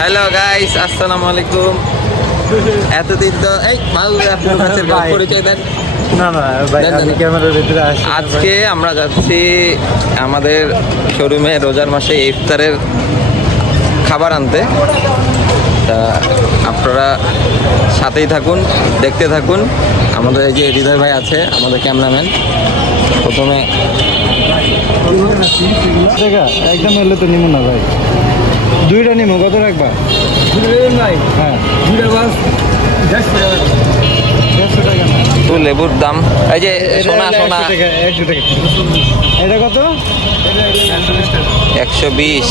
Hello guys, আসসালামু আলাইকুম। এতদিন তো পরিচয় দেন। আজকে আমরা যাচ্ছি আমাদের শোরুমে রোজার মাসে ইফতারের খাবার আনতে। তা আপনারা সাথেই থাকুন, দেখতে থাকুন। আমাদের এই যে হৃদয় ভাই আছে, আমাদের ক্যামেরাম্যান। প্রথমে একদম এলে তো নিমো না ভাই, দুইটা নিমো, কত রাখবা? হ্যাঁ, তো লেবুর দাম এই যে সোনা সোনা 100 টাকা। এটা কত? 120।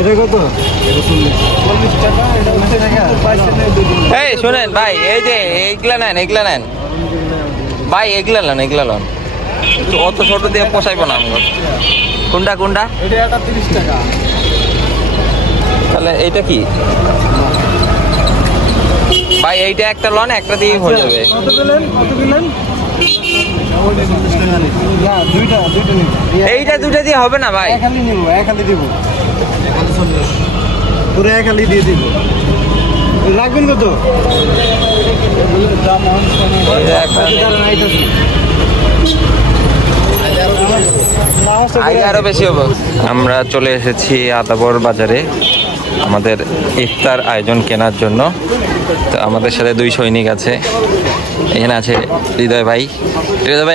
এটা কত? 40 টাকা। এটা 80 টাকা। এই শুনেন ভাই, এই যে এইগুলা নেন ভাই, এগুলা নেন। তো অত ছোট দিয়ে পোষাইব না আমার। কোনটা? এটা 30 টাকা। তাহলে এইটা কি ভাই? এইটা একটা লন, একটা দিয়ে হয়ে যাবে। কত পেলেন? না, দুইটা নিব। এইটা দুইটা দিয়ে হবে না ভাই। এক হালি নিব, এক হালি দিব। পুরো এক হালি দিয়ে দিব। রাখবেন কত? আরো বেশি হবে। আমরা চলে এসেছি আদাবর বাজারে আমাদের ইফতার আয়োজন কেনার জন্য। তো আমাদের সাথে দুই সৈনিক আছে। এখানে আছে হৃদয় ভাই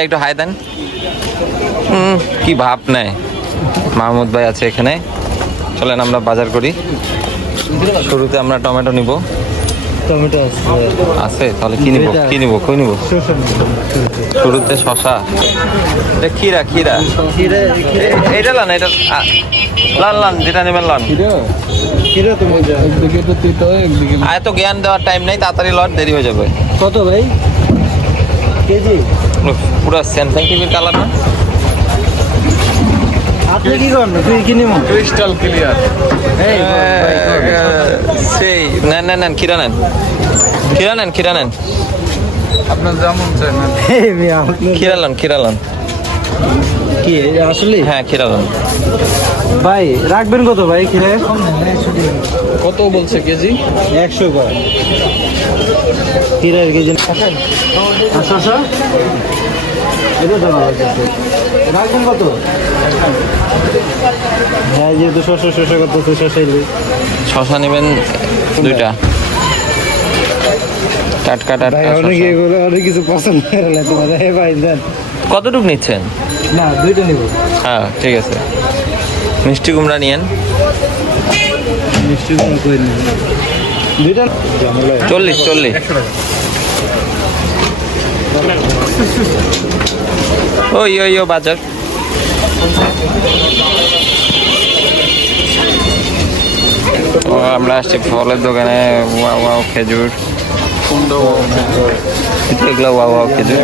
একটু হাই দেন। কি ভাব নেয়। মাহমুদ ভাই আছে এখানে। চলেন আমরা বাজার করি। শুরুতে আমরা টমেটো নিব। টমেটো আছে, তাহলে কি নিব? শুরুতে শশা, খিরা এইটা লান, এটা লান যেটা নেবেন লান। এত জ্ঞান দেওয়ার টাইম নেই, তাড়াতাড়ি লট, দেরি হয়ে যাবে। কত ভাই কেজি? পুরো স্যামসাং টিভির কালার না? আপনি কি করেন? তুই কি নিব? Crystal clear. সেই নেন, খিরা নেন। আপনার যেমন চাই না। খিরা লন। কি আসলে? হ্যাঁ, খিরা লন। ভাই রাখবেন কত ভাই? কিরে কত বলছে কেজি? 100 করে কিরের কেজি। আচ্ছা, এটা তো রাখবেন কত? হ্যাঁ, যেহেতু শশা কত? শশা নেবেন দুইটা, টাটকা। অনেক কিছু পছন্দ করে না তোমার। ভাই দেন। কতটুকু নিচ্ছেন? না, দুইটা নিব। হ্যাঁ, ঠিক আছে। মিষ্টি কুমড়া নিয়েন। মিষ্টি করে নিব দুইটা। 40। ওই বাজার। আমরা আসছি ফলের দোকানে। ওয়াও খেজুর, এগুলো ওয়াও খেজুর।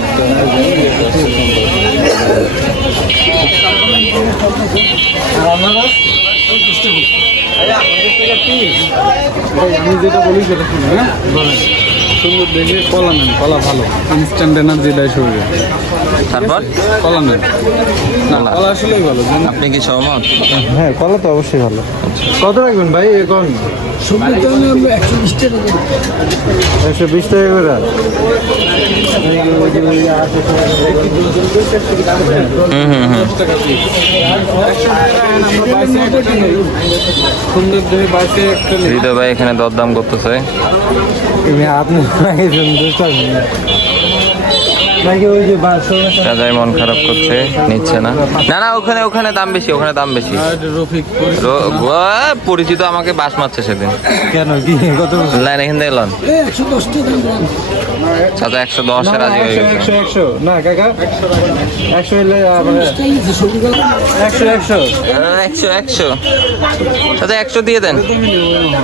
আমি যেটা বলি সেটা শুনুন। হ্যাঁ, সুন্দর দেখে কলা নেন। কলা ভালো, ইনস্ট্যান্ট এনার্জি দেয় শরীরে। তারপর কলা নেন। না, কলা আসলেই ভালো। আপনি কি সহমত? হ্যাঁ, কলা তো অবশ্যই ভালো। কত রাখবেন ভাই? এখন সবজির দাম 120 টাকা। 120 টাকা করে। সুন্দর দেখে বাইসে একটা হৃদয় ভাই এখানে দরদাম করতেছে। আপনি নাকি ওই যে রাজাই মন খারাপ করছে, নিচ্ছে না। ওখানে দাম বেশি, রফিক পরিচিত আমাকে বাস মারছে সেদিন। কেন? কি কত? লাইন এখান থেকে লন। 110 রাজি হয়ে গেছে। 100 না কাকা, 100 হলে 100 আচ্ছা 100 দিয়ে দেন।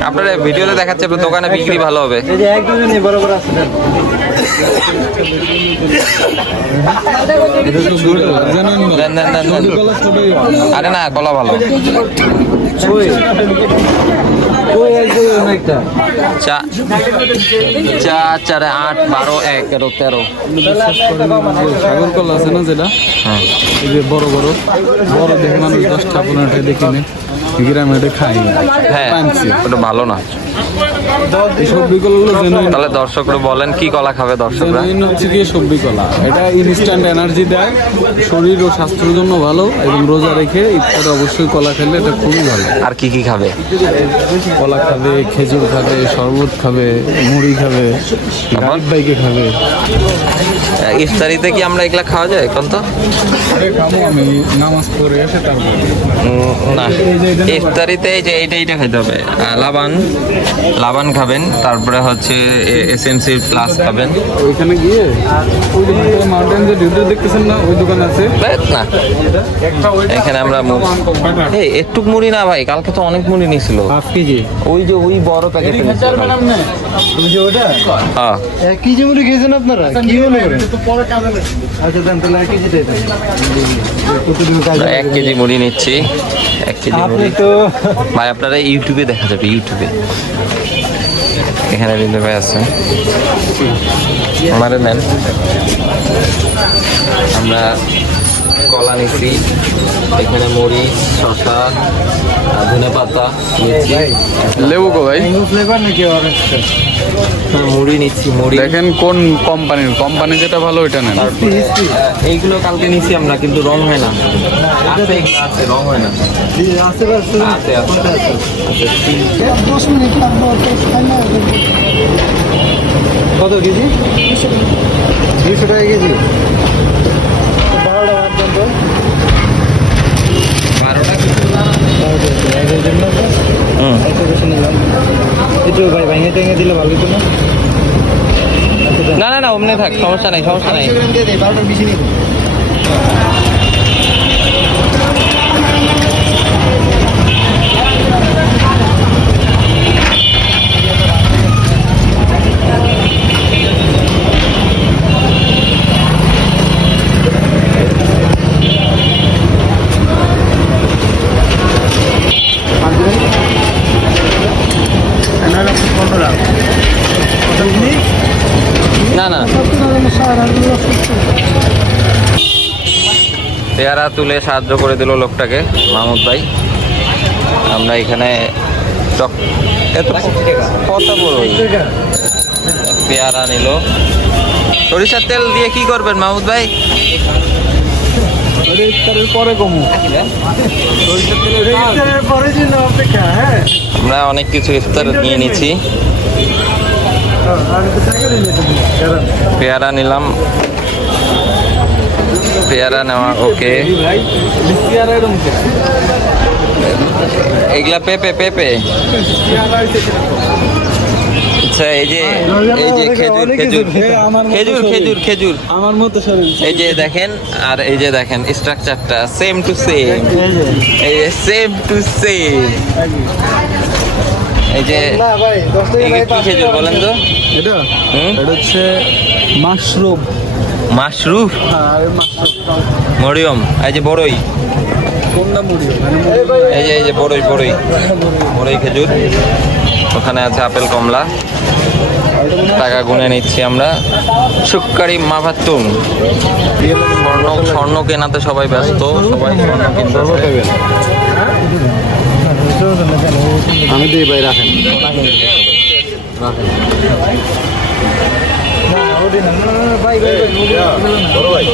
আপনার ভিডিওতে দেখাচ্ছে আপনার দোকানে বিক্রি ভালো হবে। এই যে এক দুজনই বরাবর আছে। দেন। আরে না, কলা ভালো। চা 4 8 12 11 13। সাগর কলা আছে না, যেটা হ্যাঁ, এই যে বড় দেখে মানুষ 10টা 15টা দেখে নেয়। গ্রামে এটা খাই হ্যাঁ পানছি ওটা ভালো না। এই সবজি কলাগুলো জেনুইন তাহলে দর্শকরা বলেন কি কলা খাবে দর্শকরা? জেনুইন হচ্ছে কি সবজি কলা, এটা ইনস্ট্যান্ট এনার্জি দেয়, শরীর ও স্বাস্থ্যের জন্য ভালো, এবং রোজা রেখে ইফতারে অবশ্যই কলা খেলে এটা খুবই ভালো। আর কি কি খাবে? কলা খাবে, খেজুর খাবে, শরবত খাবে, মুড়ি খাবে, গাড়ির বাইকে খাবে। ইফতারিতে কি আমরা এগুলা খাওয়া যায় এখন তো? আরে খাবো আমি নামাজ পড়ে এসে তারপর। না ইফতারিতে এই যে এইটা খেতে হবে, লাবান খাবেন, তারপরে হচ্ছে SMC প্লাস খাবেন। ওইখানে গিয়ে ওই যে মাউন্টেন যে ডিউটি দেখতেছেন না, ওই দোকান আছে না এখানে আমরা এই একটু মুড়ি না ভাই, কালকে তো অনেক মুড়ি নিয়েছিল। হাফ কেজি ওই বড় প্যাকেট ওটা হ্যাঁ 1 কেজি মুড়ি খেয়েছেন আপনারা? কি মনে করেন? আচ্ছা দেন তাহলে 1 কেজি দেন। কতটুকু কাজ 1 কেজি মুড়ি নিচ্ছি, 1 কেজি আপনি মুড়ি। তো ভাই আপনারা ইউটিউবে দেখা যাবে, ইউটিউবে এখানে বিন্দু ভাই আছেন, আমারে নেন। আমরা কলা নিচ্ছি, এখানে মরিচ, শসা, ধনে পাতা নিচ্ছি। লেবু গো ভাই। ম্যাঙ্গো ফ্লেভার নাকি অরেঞ্জ? মুড়ি নিচ্ছি, মুড়ি। দেখেন কোন কোম্পানি যেটা ভালো ওইটা নেন। এইগুলো কালকে নিচ্ছি আমরা, কিন্তু রং হয় না। আছে এগুলো আছে, রং হয় না। আছে আছে আছে আছে। 10 মিনিট লাগবে। কত কেজি? 200 টাকা কেজি। 12টা ভাত দেন তো। 12টা এর জন্য এত বেশি নিলাম। একটু ভাই ভেঙে টেঙে দিলে ভালো হতো না? না অমনে থাক, সমস্যা নাই, সমস্যা নাই। 12টার বেশি নিব। না পেয়ারা তুলে সাহায্য করে দিল লোকটাকে, মাহমুদ ভাই। আমরা এখানে এত কথা বলো, পেয়ারা নিল। সরিষার তেল দিয়ে কি করবেন মাহমুদ ভাই? ইফতারের পরে কমু। আমরা অনেক কিছু ইফতার নিয়ে নিচ্ছি। পেয়ারা নিলাম, পেয়ারা নেওয়া ওকে। এগুলা পেঁপে। আচ্ছা এই যে খেজুর আমার মতো শরীর। এই যে দেখেন, আর এই যে দেখেন স্ট্রাকচারটা সেম টু সেম, এই যে সেম টু সেম। এই যে না ভাই 10 টাকা ভাই কি খেজুর বলেন তো? এটা হুম? এটা হচ্ছে মাশরুম। মাশরুম, মরিয়ম। এই যে বড়ই, কোনটা মুড়ি? এই যে বড়ই খেজুর। ওখানে আছে আপেল, কমলা। টাকা গুনে নিচ্ছি আমরা। সুক্কারি মাভাতুন। স্বর্ণ কেনাতে সবাই ব্যস্ত, সবাই স্বর্ণ কিনতে হবে। আমি দিই ভাই, রাখেন। ভাই